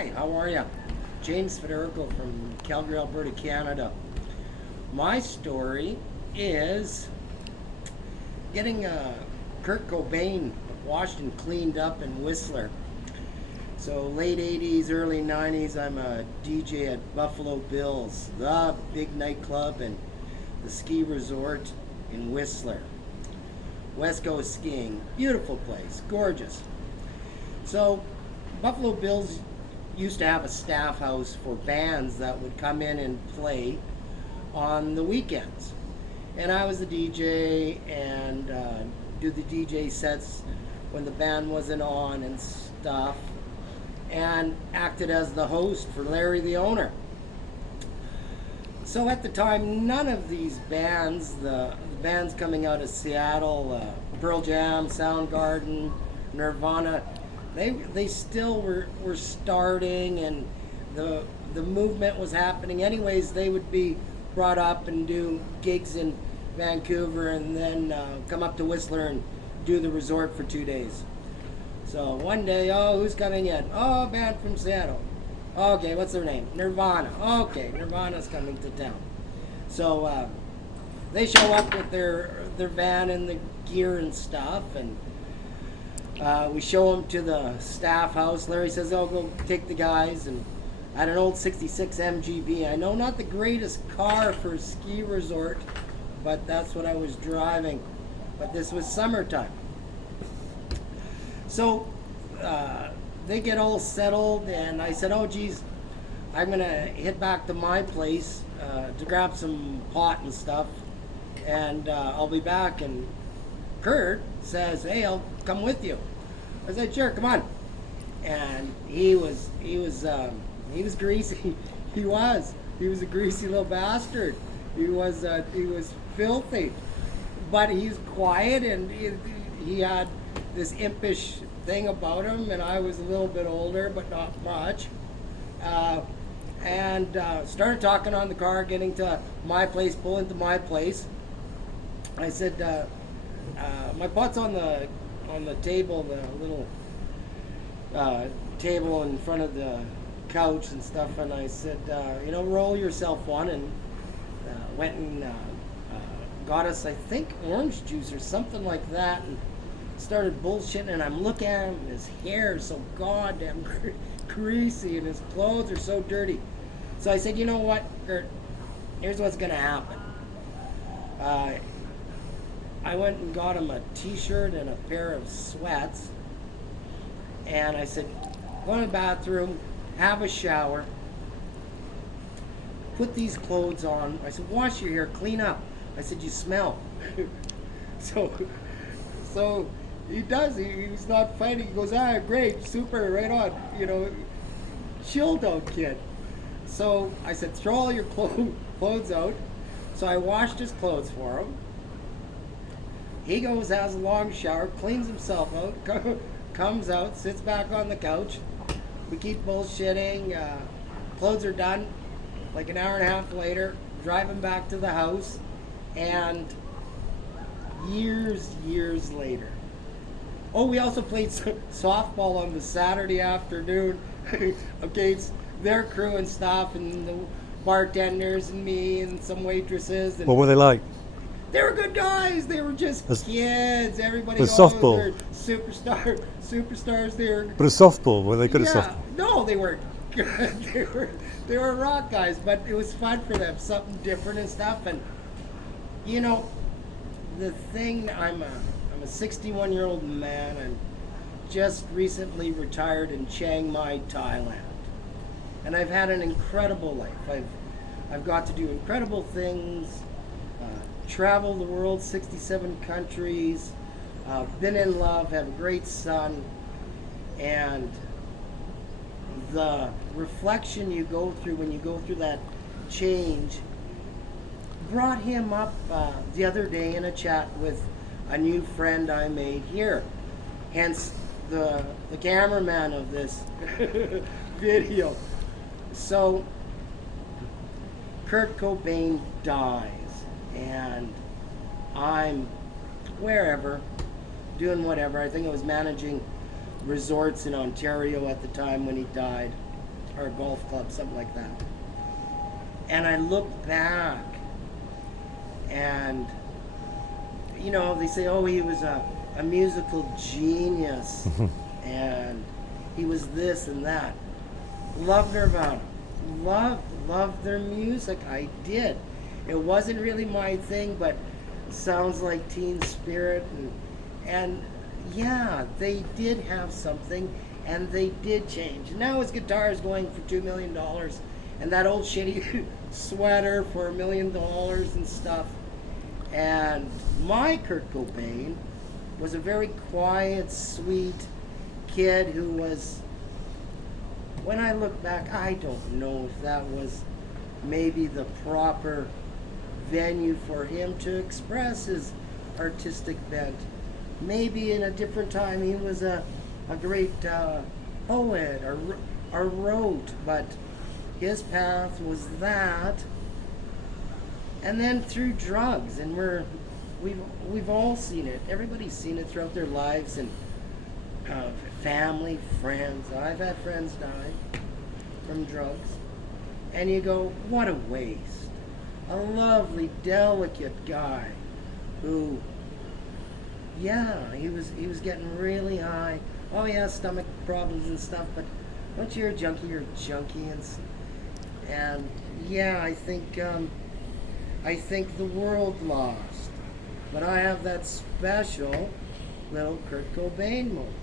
Hi, how are you? James Federico from Calgary, Alberta, Canada. My story is getting Kurt Cobain washed and cleaned up in Whistler. So late 80s, early 90s, I'm a DJ at Buffalo Bill's, the big nightclub and the ski resort in Whistler. West Coast skiing, beautiful place, gorgeous. So Buffalo Bills used to have a staff house for bands that would come in and play on the weekends. And I was the DJ and do the DJ sets when the band wasn't on and stuff, and acted as the host for Larry the owner. So at the time, none of these bands, the bands coming out of Seattle, Pearl Jam, Soundgarden, Nirvana, they still were starting, and the movement was happening. Anyways, they would be brought up and do gigs in Vancouver, and then come up to Whistler and do the resort for 2 days. So one day, oh, who's coming in? Oh, a band from Seattle. Okay, what's their name? Nirvana. Okay, Nirvana's coming to town. So they show up with their van and the gear and stuff, and we show them to the staff house. Larry says, "Oh, go take the guys." And I had an old '66 MGB. I know, not the greatest car for a ski resort, but that's what I was driving. But this was summertime. So they get all settled, and I said, "Oh, geez, I'm going to hit back to my place to grab some pot and stuff, and I'll be back." And Kurt says, "Hey, I'll come with you." I said, "Sure, come on." And he was greasy. He was a greasy little bastard. He was filthy, but he's quiet, and he had this impish thing about him. And I was a little bit older, but not much. And started talking on the car, getting to my place, pulling to my place. I said, "My pot's on the table, the little table in front of the couch and stuff." And I said, "Roll yourself one," and went and got us, I think, orange juice or something like that, and started bullshitting. And I'm looking at him, and his hair is so goddamn greasy, and his clothes are so dirty. So I said, "You know what, Kurt? Here's what's gonna happen." I went and got him a t-shirt and a pair of sweats, and I said, "Go to the bathroom, have a shower, put these clothes on." I said, "Wash your hair, clean up." I said, "You smell." So he does. He's not fighting. He goes, "Ah, great, super, right on. Chilled out, kid." So I said, "Throw all your clothes out." So I washed his clothes for him. He goes, has a long shower, cleans himself out, comes out, sits back on the couch. We keep bullshitting. Clothes are done. Like an hour and a half later, drive him back to the house, and years later. Oh, we also played softball on the Saturday afternoon against their crew and stuff, and the bartenders and me and some waitresses. And What were they like? they were good guys. They were just kids. Everybody was knows softball. they're superstars. But a softball, were they good at softball? No, they weren't good. They were rock guys, but it was fun for them, something different and stuff. And the thing, I'm a 61-year-old man. I'm just recently retired in Chiang Mai, Thailand, and I've had an incredible life. I've got to do incredible things. Travel the world, 67 countries, been in love, have a great son, and the reflection you go through when you go through that change brought him up the other day in a chat with a new friend I made here, hence the cameraman of this video. So Kurt Cobain dies, and I'm wherever, doing whatever. I think I was managing resorts in Ontario at the time when he died. or a golf club, something like that. And I look back, and they say, oh, he was a musical genius, and he was this and that. Loved Nirvana, loved their music. I did. It wasn't really my thing, but sounds like Teen Spirit, and yeah, they did have something, and they did change. Now his guitar is going for $2 million, and that old shitty sweater for $1 million and stuff. And my Kurt Cobain was a very quiet, sweet kid who was, when I look back, I don't know if that was maybe the proper venue for him to express his artistic bent. Maybe in a different time he was a great poet or wrote, but his path was that. And then through drugs, and we've all seen it. Everybody's seen it throughout their lives, and family, friends. I've had friends die from drugs, and you go, what a waste. A lovely, delicate guy who, yeah, he was getting really high. Oh yeah, stomach problems and stuff, but once you're a junkie, you're a junkie, and yeah, I think the world lost. But I have that special little Kurt Cobain moment.